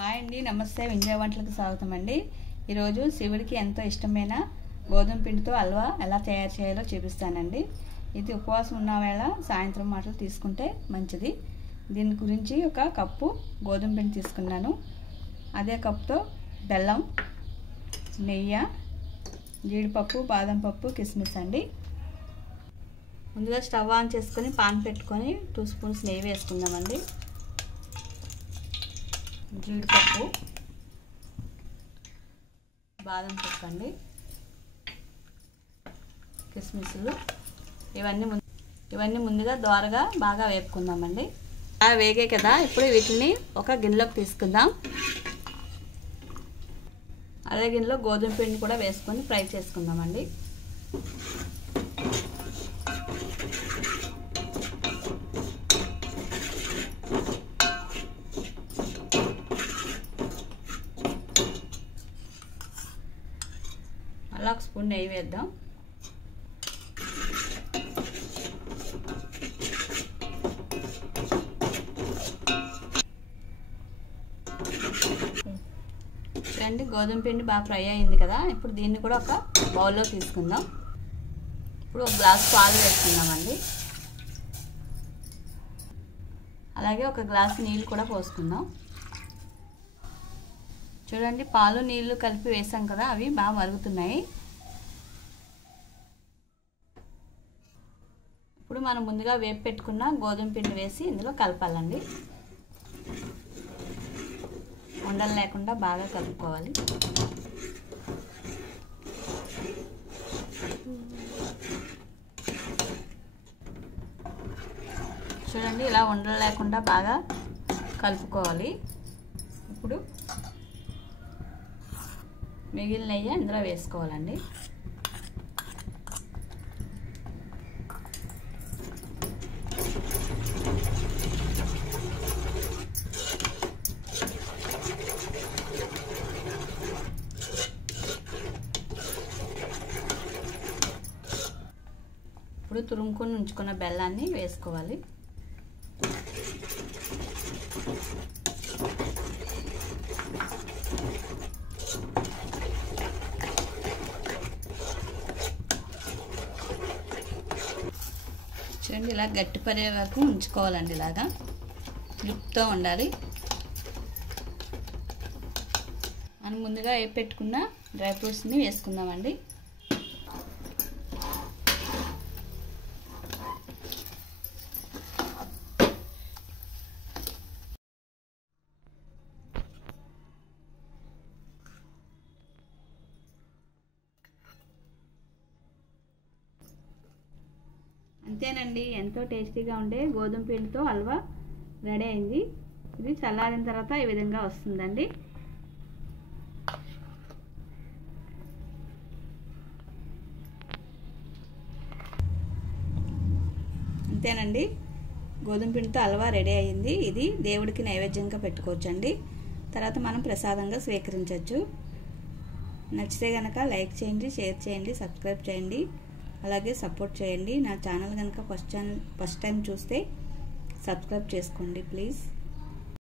Hi అండి, నమస్తే. వింజయ వంటలకు స్వాగతం అండి. ఈరోజు శివుడికి ఎంతో ఇష్టమైన గోధుమ పిండితో హల్వా ఎలా తయారు చేయాలో చూపిస్తానండి. ఇది ఉపవాసం ఉన్న వేళ సాయంత్రం మాటలు తీసుకుంటే మంచిది. దీని గురించి ఒక కప్పు గోధుమ పిండి తీసుకున్నాను. అదే కప్పుతో బెల్లం, నెయ్యి, జీడిపప్పు, బాదం పప్పు, కిస్మిస్ అండి. ముందుగా స్టవ్ ఆన్ చేసుకొని పాన్ పెట్టుకొని 2 స్పూన్స్ నెయ్యి వేసుకుందామండి. జీడిపప్పు, బాదం పప్పు అండి, కిస్మిస్లు ఇవన్నీ ముందుగా దోరగా బాగా వేపుకుందామండి. బాగా వేగే కదా, ఇప్పుడు వీటిని ఒక గిన్నెలోకి తీసుకుందాం. అదే గిన్నెలో గోధుమ పిండి కూడా వేసుకొని ఫ్రై చేసుకుందామండి. అలా 1 స్పూన్ నెయ్యి వేద్దాం. చూడండి, గోధుమ పిండి బాగా ఫ్రై అయింది కదా. ఇప్పుడు దీన్ని కూడా ఒక బౌల్లో తీసుకుందాం. ఇప్పుడు 1 గ్లాస్ పాలు వేసుకుందామండి. అలాగే 1 గ్లాస్ నీళ్ళు కూడా పోసుకుందాం. చూడండి, పాలు నీళ్లు కలిపి వేసాం కదా, అవి బాగా మరుగుతున్నాయి. ఇప్పుడు మనం ముందుగా వేపి పెట్టుకున్న గోధుమ పిండి వేసి ఇందులో కలపాలండి. ఉండలు లేకుండా బాగా కలుపుకోవాలి. చూడండి, ఇలా ఉండలు లేకుండా బాగా కలుపుకోవాలి. ఇప్పుడు మిగిలిన నెయ్యి ఇందులో వేసుకోవాలండి. ఇప్పుడు తురుముకొని ఉంచుకున్న బెల్లాన్ని వేసుకోవాలి. చూడండి, ఇలా గట్టి పడే వరకు ఉంచుకోవాలండి. ఇలాగా గ్రిప్తో ఉండాలి. మనం ముందుగా వేపి పెట్టుకున్న డ్రై ఫ్రూట్స్ని వేసుకుందామండి. అంతేనండి, ఎంతో టేస్టీగా ఉండే గోధుమ పిండితో హల్వా రెడీ అయింది. ఇది చల్లారిన తర్వాత ఈ విధంగా వస్తుందండి. అంతేనండి, గోధుమ పిండితో హల్వా రెడీ అయింది. ఇది దేవుడికి నైవేద్యంగా పెట్టుకోవచ్చండి. తర్వాత మనం ప్రసాదంగా స్వీకరించవచ్చు. నచ్చితే కనుక లైక్ చేయండి, షేర్ చేయండి, సబ్స్క్రైబ్ చేయండి, అలాగే సపోర్ట్ చేయండి. నా ఛానల్ కనుక ఫస్ట్ టైం చూస్తే సబ్స్క్రైబ్ చేసుకోండి ప్లీజ్.